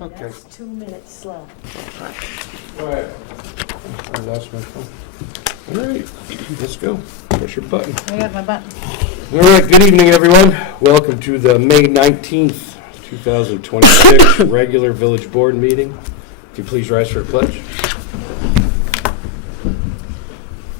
Okay. That's 2 minutes slow. Go ahead. I lost my phone. All right, let's go. Push your button. I got my button. All right, good evening, everyone. Welcome to the May 19th, 2026 regular village board meeting. If you please rise for a pledge.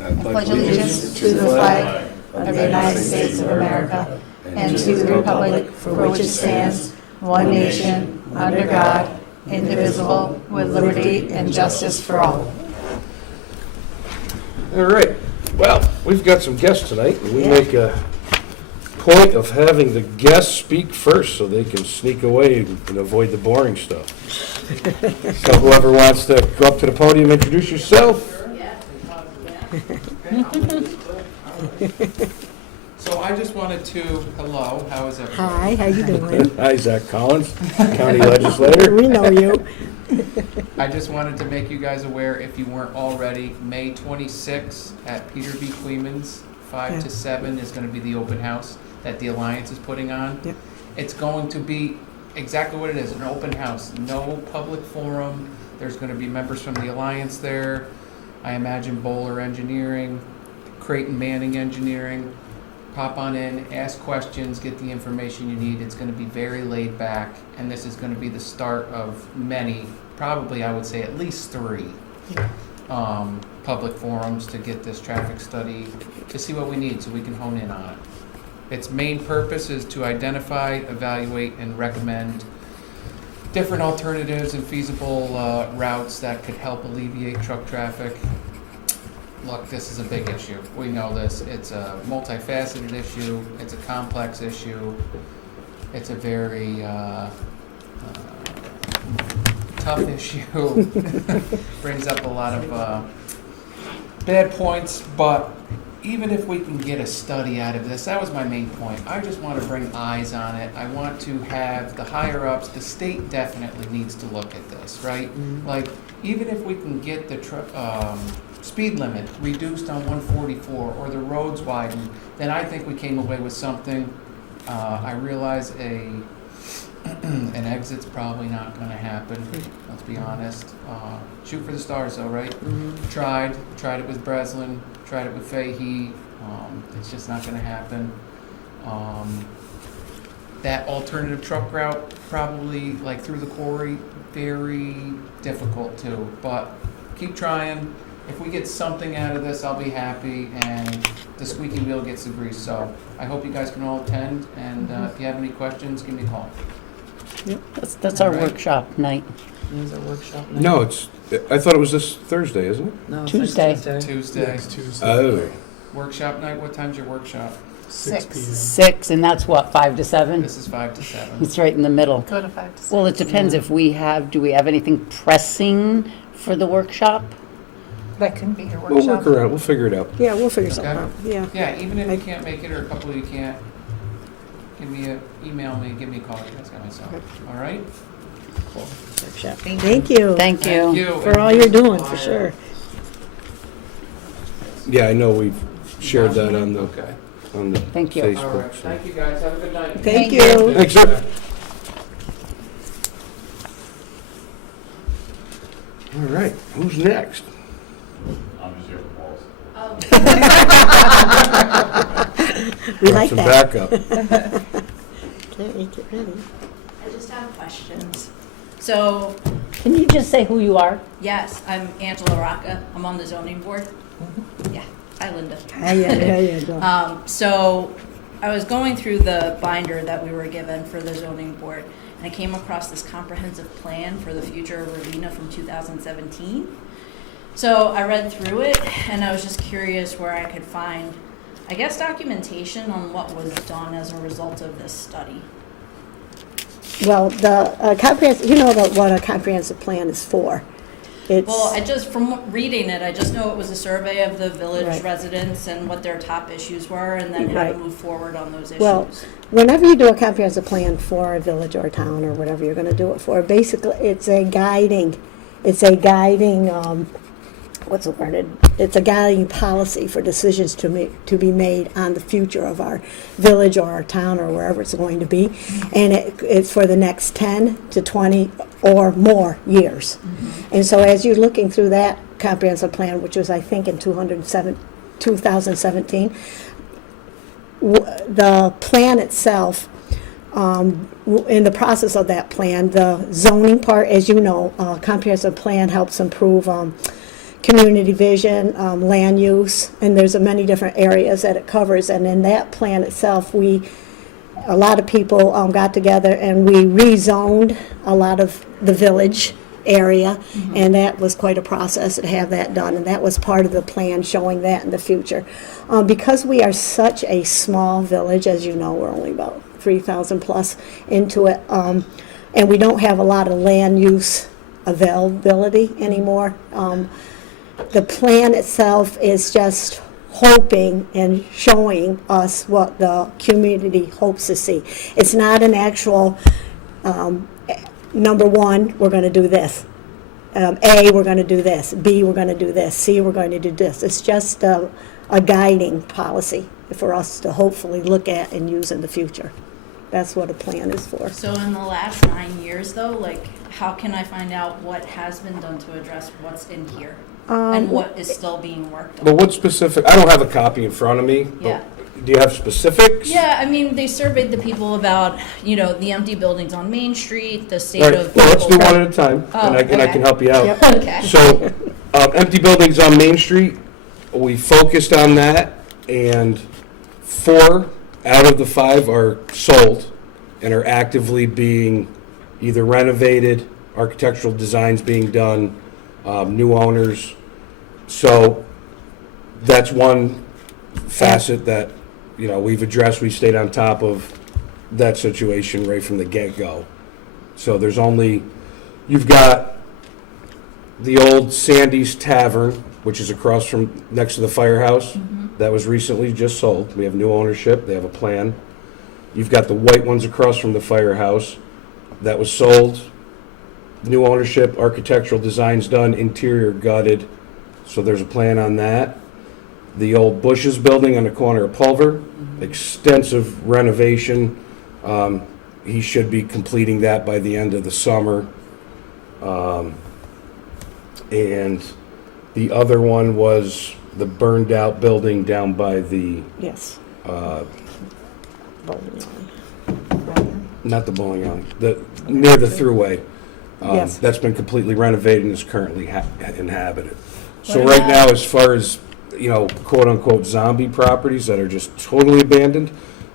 I pledge allegiance to the flag of the United States of America and to the republic for which it stands, one nation, under God, indivisible, with liberty and justice for all. All right, well, we've got some guests tonight, and we make a point of having the guests speak first so they can sneak away and avoid the boring stuff. So whoever wants to go up to the podium, introduce yourself. So I just wanted to, hello, how is everyone? Hi, how you doing? Hi, Zach Collins, county legislator. We know you. I just wanted to make you guys aware, if you weren't already, May 26th at Peter B. Queeman's, 5 to 7 is going to be the open house that the Alliance is putting on. Yep. It's going to be exactly what it is, an open house, no public forum. There's going to be members from the Alliance there. I imagine Bowler Engineering, Creighton Manning Engineering. Pop on in, ask questions, get the information you need. It's going to be very laid back, and this is going to be the start of many, probably I would say at least 3 public forums to get this traffic study, to see what we need so we can hone in on it. Its main purpose is to identify, evaluate, and recommend different alternatives and feasible routes that could help alleviate truck traffic. Look, this is a big issue. We know this. It's a multifaceted issue. It's a complex issue. It's a very tough issue. Brings up a lot of bad points, but even if we can get a study out of this, that was my main point. I just want to bring eyes on it. I want to have the higher ups, the state definitely needs to look at this, right? Like, even if we can get the speed limit reduced on 144 or the roads widened, then I think we came away with something. I realize an exit's probably not going to happen, let's be honest. Shoot for the stars though, right? Tried it with Breslin, tried it with Fahey. It's just not going to happen. That alternative truck route, probably like through the quarry, very difficult too, but keep trying. If we get something out of this, I'll be happy, and the squeaky wheel gets the grease. So I hope you guys can all attend, and if you have any questions, give me a call. Yep, that's our Right. workshop night. Is a workshop night? No, I thought it was this Thursday, isn't it? No, it's Tuesday. next Tuesday. Oh. Workshop night, what time's your workshop? 6 p.m. 6, and that's what, 5 to 7? This is 5 to 7. It's right in the middle. Go to 5 to 6. Well, it depends if do we have anything pressing for the workshop? That can be your We'll workshop. work around, we'll figure it out. Yeah, we'll figure Okay. something out. Yeah. Yeah, even if you can't make it or a couple of you can't, email me, give me a call. You guys got my cell. All right? Workshop. Thank you. Thank you. Thank you. For all you're doing, for sure. Yeah, I know we've shared that on the Okay. Thank you. All Facebook. right. so. Thank you, guys. Have a good night. Thank you. Thanks, sir. All right, who's next? I'm just here for balls. We Got like some that. backup. Can't make it ready. I just have questions. So, Can you just say who you are? yes, I'm Angela Rocca. I'm on the zoning board. Yeah, hi Linda. Yeah. So, I was going through the binder that we were given for the zoning board, and I came across this comprehensive plan for the future of Ravena from 2017. So I read through it, and I was just curious where I could find, I guess, documentation on what was done as a result of this study. Well, the comprehensive, you know what a comprehensive plan is for. It's, Well, from reading it, I just know it was a survey of the village Right. residents and what their top issues were, and then how to Right. move forward on those issues. Well, whenever you do a comprehensive plan for a village or a town or whatever you're gonna do it for, basically, it's a guiding, what's the word? It's a guiding policy for decisions to be made on the future of our village or our town or wherever it's going to be. And it's for the next 10 to 20 or more years. And so as you're looking through that comprehensive plan, which was, I think, in 2017, the plan itself, in the process of that plan, the zoning part, as you know, comprehensive plan helps improve community vision, land use, and there's many different areas that it covers. And in that plan itself, a lot of people got together and we rezoned a lot of the village area, and that was quite a process to have that done, and that was part of the plan showing that in the future. Because we are such a small village, as you know, we're only about 3,000 plus into it, and we don't have a lot of land use availability anymore. The plan itself is just hoping and showing us what the community hopes to see. It's not an actual, number one, we're going to do this. A, we're going to do this. B, we're going to do this. C, we're going to do this. It's just a guiding policy for us to hopefully look at and use in the future. That's what a plan is for. So in the last 9 years, though, like, how can I find out what has been done to address what's in here? And what is still being worked on? But what specific, I don't have a copy in front of me. but Yeah. Do you have specifics? Yeah, I mean, they surveyed the people about, the empty buildings on Main Street, the state All right, of. well, let's do people- one at a time, and I okay. can help you out. Yep. Okay. So, empty buildings on Main Street, we focused on that, and 4 out of the 5 are sold and are actively being either renovated, architectural designs being done, new owners. So that's one facet that, we've addressed. We stayed on top of that situation right from the get-go. So you've got the old Sandy's Tavern, which is across from, next to the firehouse. That was recently just sold. We have new ownership. They have a plan. You've got the white ones across from the firehouse. That was sold. New ownership, architectural designs done, interior gutted. So there's a plan on that. The old Bush's building on the corner of Pulver, extensive renovation. He should be completing that by the end of the summer. And the other one was the burned out building down by the, Yes. not the bowling alley, near the thruway. Yes. That's been completely renovated and is currently inhabited. So What right about- now, as far as, quote-unquote zombie properties that are just totally abandoned,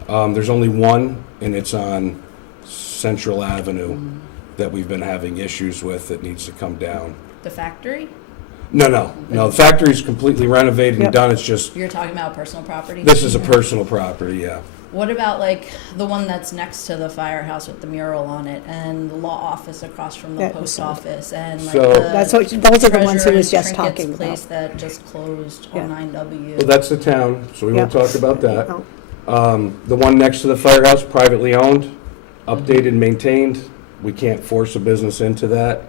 there's only one, and it's on Central Avenue that we've been having issues with that needs to come down. The factory? No, the factory's completely renovated and Yep. done, it's just, You're talking about personal property? this is a personal property, yeah. What about like the one that's next to the firehouse with the mural on it and the law office across from the That was post sold. office and like So- the Those are the ones he Treasurer was just and Trinkets talking place about. that just closed Yeah. on 9W? Well, that's the town, so we won't Yep. talk about that. Oh, The one next to the firehouse, privately owned, updated and maintained. We can't force a business into that.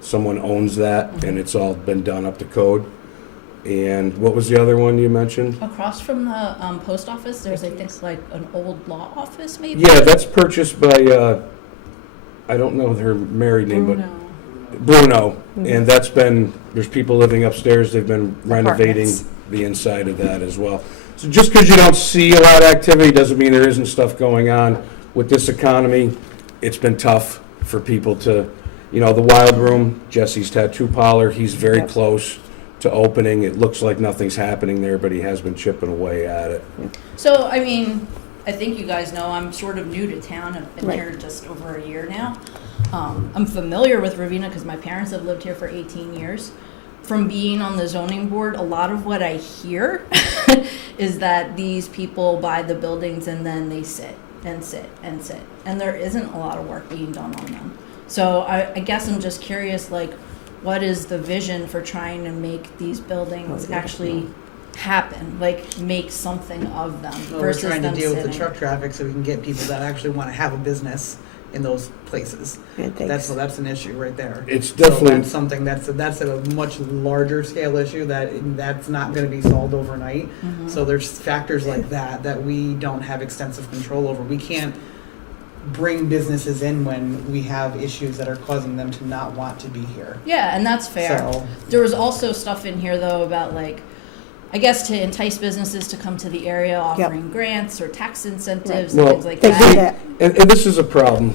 Someone owns that, and it's all been done up to code. And what was the other one you mentioned? Across from the post office, there's I think like an old law office maybe? Yeah, that's purchased by, I don't know their married name, Bruno. but Bruno. And that's been, there's people living upstairs, they've been renovating Apartments. the inside of that as well. So just because you don't see a lot of activity doesn't mean there isn't stuff going on. With this economy, it's been tough for people to, the Wild Room, Jesse's Tattoo Parlor, he's very Yep. close to opening. It looks like nothing's happening there, but he has been chipping away at it. So, I mean, I think you guys know I'm sort of new to town. I've been Right. here just over a year now. I'm familiar with Ravena because my parents have lived here for 18 years. From being on the zoning board, a lot of what I hear is that these people buy the buildings and then they sit and sit and sit. And there isn't a lot of work being done on them. So I guess I'm just curious, like, what is the vision for trying to make these buildings actually happen, like make something of them Well, we're versus trying to them deal sitting? with the truck traffic so we can get people that actually want to have a business in those places. it takes- That's an issue right there. It's So definitely, that's something that's a much larger scale issue that's not going to be solved overnight. Mhm. So there's factors like that we don't have extensive control over. We can't bring businesses in when we have issues that are causing them to not want to be here. Yeah, and that's fair. So- There was also stuff in here though about like, I guess to entice businesses to come to the area, offering grants or tax incentives Well, and things like They do that. that. And this is a problem.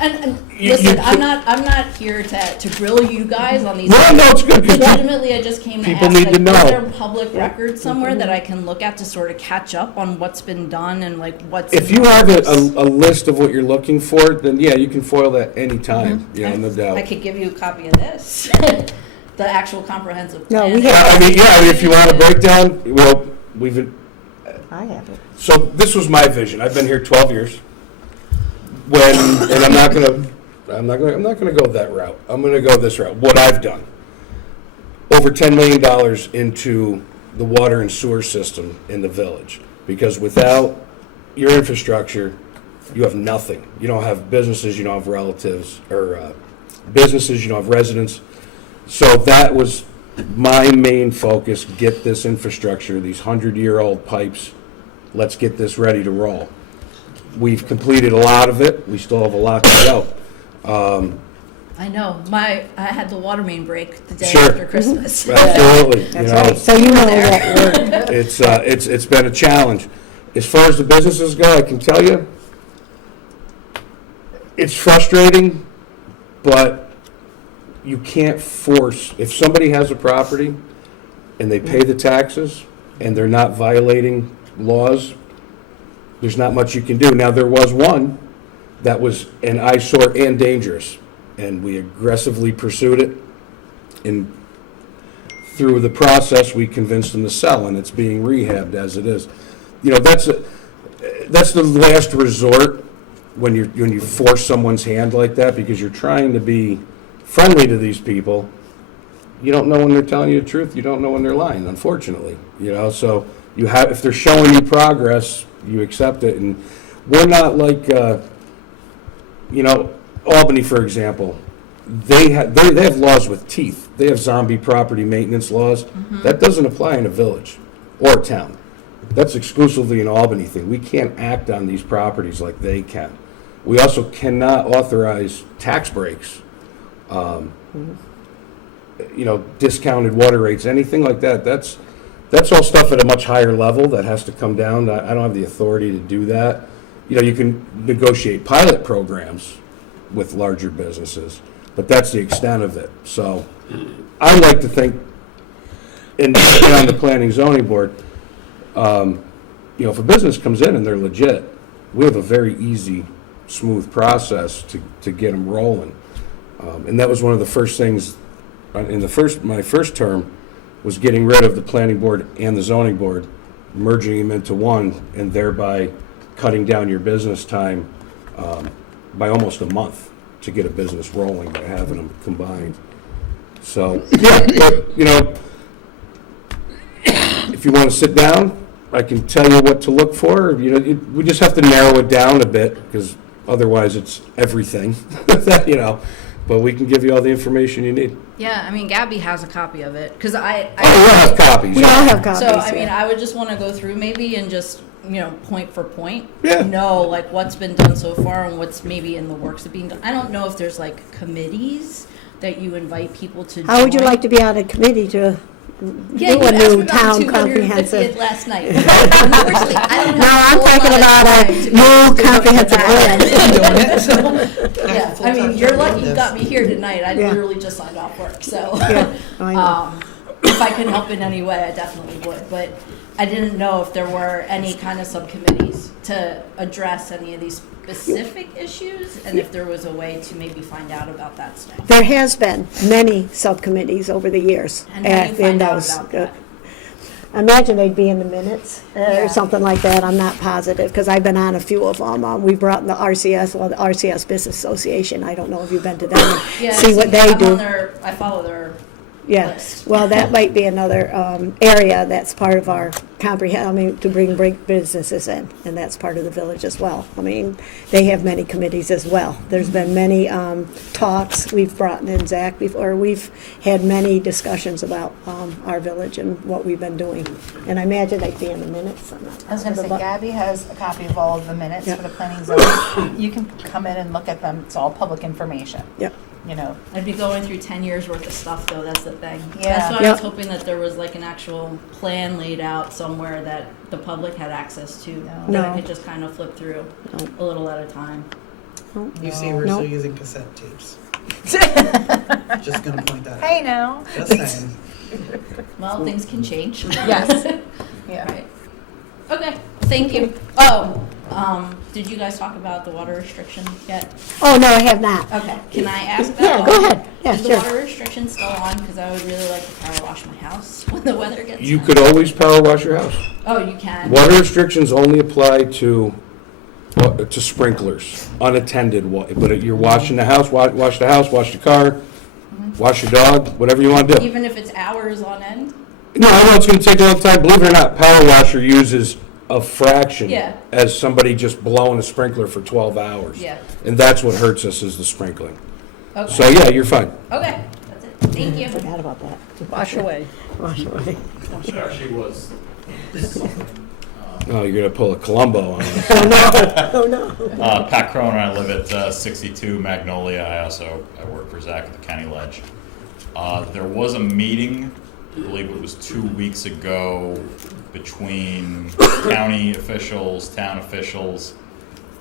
And You- listen, you- I'm not here to grill you guys on these. No, it's good, 'cause Legitimately, I just came to people ask, need like, to know. is there public record somewhere that I can look at to sort of catch up on what's been done and like what's. If in you the have works? a list of what you're looking for, then yeah, you can foil that anytime, you know, no I doubt. could give you a copy of this, the actual comprehensive No, plan. we Yeah, I mean, yeah, if you want a breakdown, well, I have it. so this was my vision. I've been here 12 years. And I'm not gonna go that route. I'm gonna go this route. What I've done, over $10 million into the water and sewer system in the village, because without your infrastructure, you have nothing. You don't have businesses, you don't have relatives, or businesses, you don't have residents. So that was my main focus: get this infrastructure, these 100-year-old pipes. Let's get this ready to roll. We've completed a lot of it. We still have a lot to go. I know, I had the water main break the day Sure. after Christmas. Absolutely. You That's know, right. So you know that work. it's been a challenge. As far as the businesses go, I can tell you, it's frustrating, but you can't force. If somebody has a property and they pay the taxes and they're not violating laws, there's not much you can do. Now, there was one that was an eyesore and dangerous, and we aggressively pursued it. And through the process, we convinced them to sell, and it's being rehabbed as it is. You know, that's the last resort when you force someone's hand like that, because you're trying to be friendly to these people. You don't know when they're telling you the truth. You don't know when they're lying, unfortunately. You know, so you have, if they're showing you progress, you accept it. And we're not like, you know, Albany, for example. They have laws with teeth. They have zombie property maintenance laws. That doesn't apply in a village or a town. That's exclusively an Albany thing. We can't act on these properties like they can. We also cannot authorize tax breaks, you know, discounted water rates, anything like that. That's all stuff at a much higher level that has to come down. I don't have the authority to do that. You know, you can negotiate pilot programs with larger businesses, but that's the extent of it. So I like to think, and on the planning zoning board, you know, if a business comes in and they're legit, we have a very easy, smooth process to get them rolling. And that was one of the first things in my first term, was getting rid of the planning board and the zoning board, merging them into one, and thereby cutting down your business time by almost a month to get a business rolling by having them combined. So, yeah, but, you know, if you want to sit down, I can tell you what to look for. You know, we just have to narrow it down a bit, because otherwise it's everything, you know. But we can give you all the information you need. Yeah, I mean, Gabby has a copy of it, because I Oh, we'll have copies. We all have copies. So, I mean, yeah. I would just want to go through maybe and just, you know, point for point. Yeah. Know, like, what's been done so far and what's maybe in the works of being done. I don't know if there's, like, committees that you invite people to join. How would you like to be on a committee to Yeah, do you a asked me new about town 250th comprehensive? last night. Unfortunately, I don't No, have I'm a whole talking lot of about time a to new be comprehensive doing plan. Doing it, so. Yeah, I mean, you're lucky you got me here tonight. I Yeah. literally just signed off work, so. Yeah, I know. If I can help in any way, I definitely would, but I didn't know if there were any kind of subcommittees to address any of these specific issues, and if there was a way to maybe find out about that stuff. There has been many subcommittees over the years. And how do you in find out those. about that? I imagine they'd be in the minutes Yeah. or something like that. I'm not positive, because I've been on a few of them. We brought in the RCS, well, the RCS Business Association. I don't know if you've been to them and Yeah, see what they I'm on do. I follow their Yeah, list. well, that might be another area that's part of our to bring businesses in, and that's part of the village as well. I mean, they have many committees as well. There's been many talks, we've brought in Zach before, we've had many discussions about our village and what we've been doing. And I imagine they'd be in the minutes. I was gonna say, Gabby has a copy of all of the minutes Yeah. for the planning zone. You can come in and look at them, it's all public information, Yep. you know. I'd be going through 10 years worth of stuff though, that's the thing. Yeah. That's why I Yep. was hoping that there was like an actual plan laid out somewhere that the public had access to. That No. I could just kind of flip through No. a little at a time. You see, we're No. still using cassette tapes. Just gonna point that out. Hey now. Just saying. Well, things can change. Yes. Yeah. Right. Okay, thank you. Oh, did you guys talk about the water restriction yet? Oh, no, I have not. Okay, can I ask that? Yeah, go ahead. Yeah, Is the sure. water restriction still on? Because I would really like to power wash my house when the weather gets You nice. could always power wash your house. Oh, you can? Water restrictions only apply to sprinklers, unattended, but you're washing the house, wash the house, wash the car, wash your dog, whatever you want to do. Even if it's hours on end? No, I know it's going to take a long time. Believe it or not, power washer uses a fraction Yeah. as somebody just blowing a sprinkler for 12 hours. Yeah. And that's what hurts us is the sprinkling. Okay. So yeah, you're fine. Okay, that's it. Thank you. Forgot about that. Wash away. Wash away. It actually was something. Oh, you're going to pull a Columbo on us. Oh, no. Pat Croner, I live at 62 Magnolia. I work for Zach at the County Ledge. There was a meeting, I believe it was 2 weeks ago, between county officials, town officials.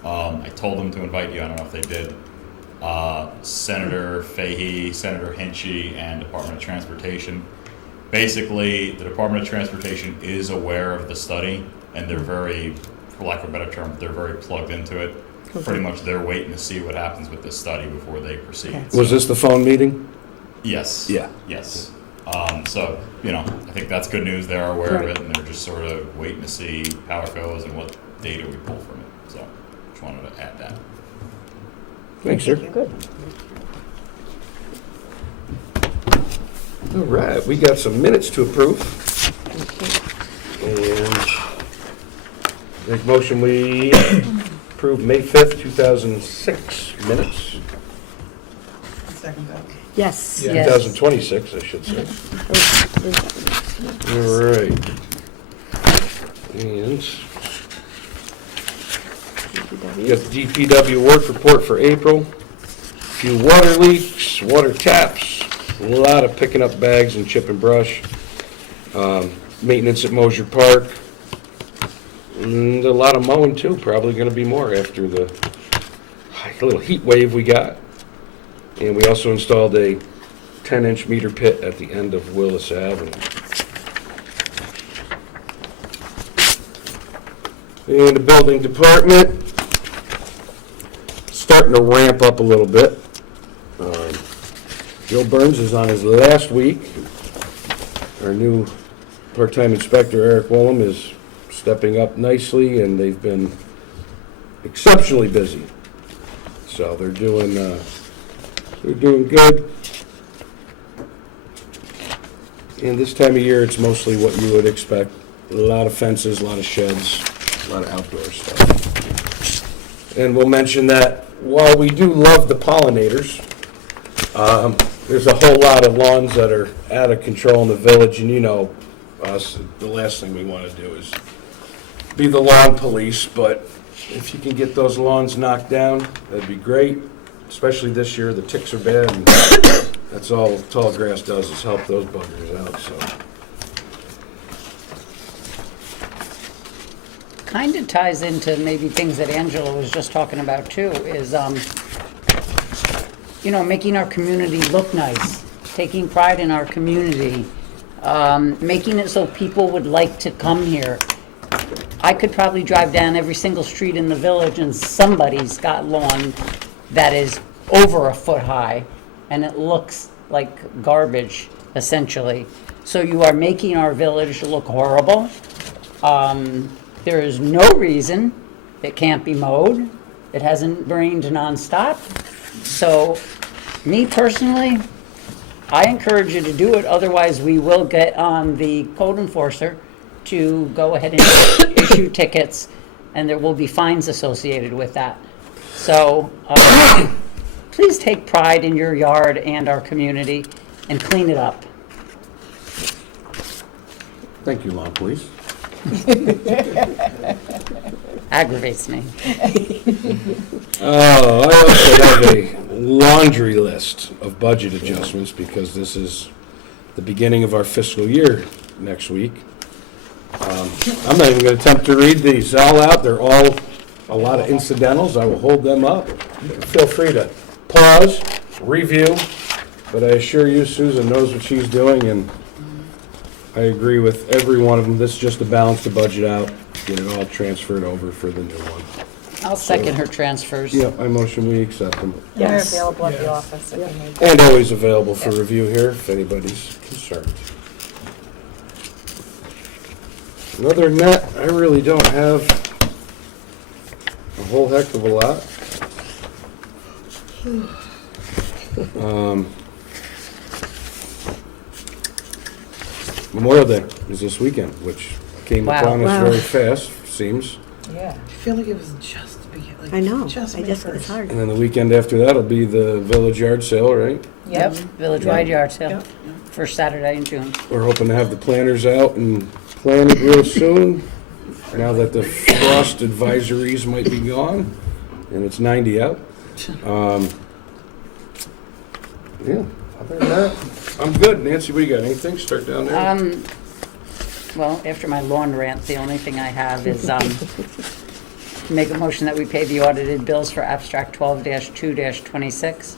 I told them to invite you, I don't know if they did. Senator Fahey, Senator Hinchy, and Department of Transportation. Basically, the Department of Transportation is aware of the study, and they're very, for lack of a better term, they're very plugged into it. Pretty much they're waiting to see what happens with this study before they proceed. Okay. Was this the phone meeting? Yes. Yeah. Yes. So, I think that's good news. They're aware of it, and they're just sort of waiting to see how it goes and what data we pull from it. So, just wanted to add that. Thanks, sir. Good. All right, we got some minutes to approve. And make motion we approve May 5th, 2006 minutes. Second that. Yes. Yeah. 2026, I should say. All right. And we got the DPW work report for April. Few water leaks, water taps, a lot of picking up bags and chip and brush. Maintenance at Mosier Park. And a lot of mowing too, probably gonna be more after the little heat wave we got. And we also installed a 10-inch meter pit at the end of Willis Avenue. And the building department, starting to ramp up a little bit. Joe Burns is on his last week. Our new part-time inspector, Eric Wollum, is stepping up nicely, and they've been exceptionally busy. So they're doing good. And this time of year, it's mostly what you would expect. A lot of fences, a lot of sheds, a lot of outdoor stuff. And we'll mention that while we do love the pollinators, there's a whole lot of lawns that are out of control in the village, and us, the last thing we want to do is be the lawn police, but if you can get those lawns knocked down, that'd be great. Especially this year, the ticks are bad, and that's all tall grass does is help those buggers out, so. Kind of ties into maybe things that Angela was just talking about too, is, making our community look nice, taking pride in our community, making it so people would like to come here. I could probably drive down every single street in the village and somebody's got lawn that is over a foot high, and it looks like garbage, essentially. So you are making our village look horrible. There is no reason it can't be mowed. It hasn't rained nonstop. So, me personally, I encourage you to do it, otherwise we will get on the code enforcer to go ahead and issue tickets, and there will be fines associated with that. So please take pride in your yard and our community and clean it up. Thank you, Lawn Police. Aggravates me. Oh, I also have a laundry list of budget adjustments because this is the beginning of our fiscal year next week. I'm not even going to attempt to read these all out. They're all a lot of incidentals. I will hold them up. Feel free to pause, review, but I assure you Susan knows what she's doing, and I agree with every one of them. This is just to balance the budget out, get it all transferred over for the new one. I'll second her transfers. Yeah, I motion we accept them. They're Yes. available at the office if you need. And always available for review here if anybody's concerned. And other than that, I really don't have a whole heck of a lot. Memorial Day is this weekend, which came Wow. upon us Wow. very fast, seems. Yeah. I feel like it was just the beginning. Like, I know, Just I May just, 1st. it's hard. And then the weekend after that will be the Village Yard Sale, right? Yep, Village-wide yard sale, Yep. first Saturday in June. We're hoping to have the planners out and plan it real soon, now that the frost advisories might be gone, and it's 90 out. Yeah, other than that, I'm good. Nancy, what do you got? Anything? Start down there. Well, after my lawn rant, the only thing I have is make a motion that we pay the audited bills for abstract 12-2-26,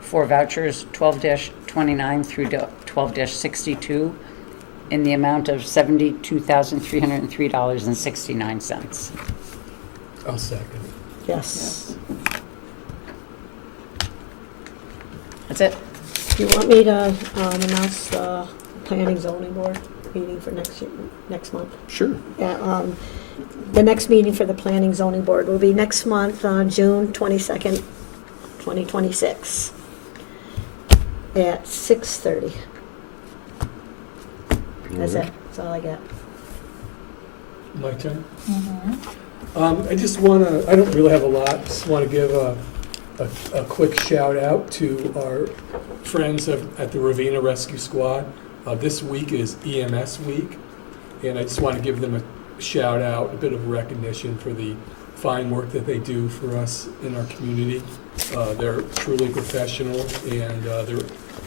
for vouchers 12-29 through 12-62 in the amount of $72,303.69. I'll second. Yes. That's it. Do you want me to announce the planning zoning board meeting for next month? Sure. Yeah, the next meeting for the planning zoning board will be next month on June 22nd, 2026 at 6:30. That's it. That's all I got. My turn? I just want to, I don't really have a lot, just want to give a quick shout out to our friends at the Ravena Rescue Squad. This week is EMS week, and I just want to give them a shout out, a bit of recognition for the fine work that they do for us in our community. They're truly professional, and they're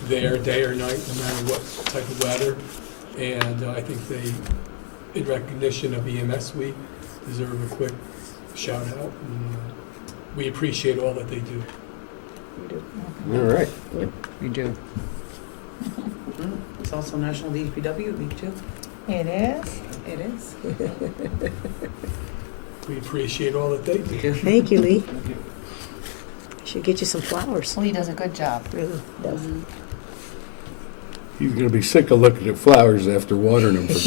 there day or night, no matter what type of weather. And I think they, in recognition of EMS week, deserve a quick shout out. And we appreciate all that they do. All right. You do. It's also National DPW Week too. It is. It is. We appreciate all that they do. Thank you, Lee. Should get you some flowers. Lee does a good job. Really does. He's going to be sick of looking at flowers after watering them for 20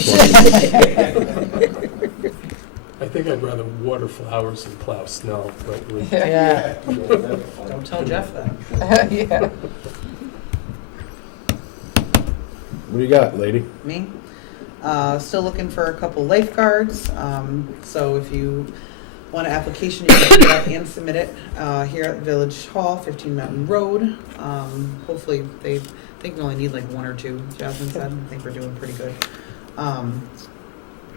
I think I'd rather water flowers than plow snow, but Yeah. Don't tell Jeff that. Yeah. What do you got, lady? Me? Still looking for a couple lifeguards. So if you want an application, you can do that and submit it here at Village Hall, 15 Mountain Road. Hopefully they think we only need like one or two, Jasmine said. I think we're doing pretty good.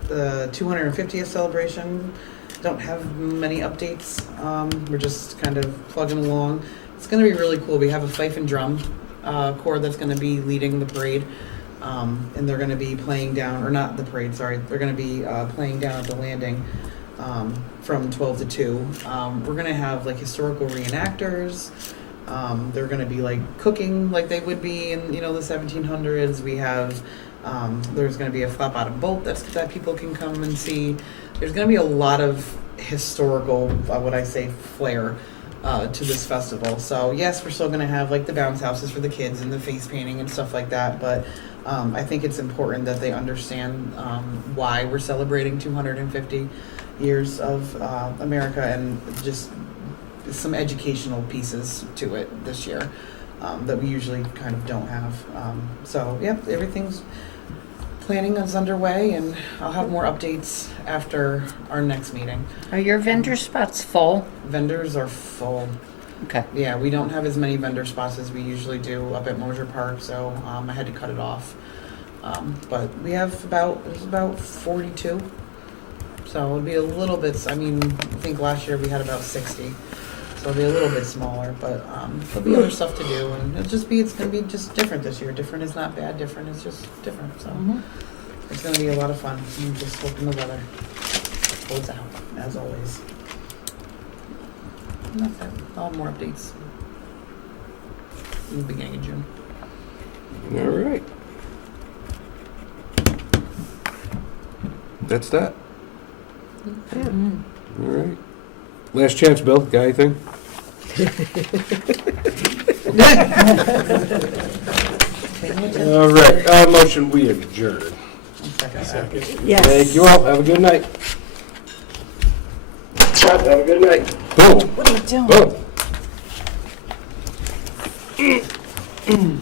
The 250th celebration, don't have many updates. We're just kind of plugging along. It's going to be really cool. We have a fife and drum corps that's going to be leading the parade. And they're going to be playing down, or not the parade, sorry. They're going to be playing down at the landing from 12 to 2. We're going to have like historical reenactors. They're going to be like cooking like they would be in, the 1700s. We have, there's going to be a flap out of boat that people can come and see. There's going to be a lot of historical, what I say, flair to this festival. So yes, we're still going to have like the bounce houses for the kids and the face painting and stuff like that. But I think it's important that they understand why we're celebrating 250 years of America, and just some educational pieces to it this year that we usually kind of don't have. So yeah, everything's planning is underway, and I'll have more updates after our next meeting. Are your vendor spots full? Vendors are full. Okay. Yeah, we don't have as many vendor spots as we usually do up at Mosier Park, so I had to cut it off. But we have about 42. So it'll be a little bit, I think last year we had about 60. So it'll be a little bit smaller, but there'll be other stuff to do, and it's gonna be just different this year. Different is not bad, different is just different, so it's gonna be a lot of fun. I'm just hoping the weather holds out, as always. And that's it. I'll have more updates in the beginning of June. All right. That's that. All right. Last chance, Bill. Got anything? All right. Motion, we adjourn. Second. Yes. Thank you all. Have a good night. Have a good night. Boom. What are you doing? Boom.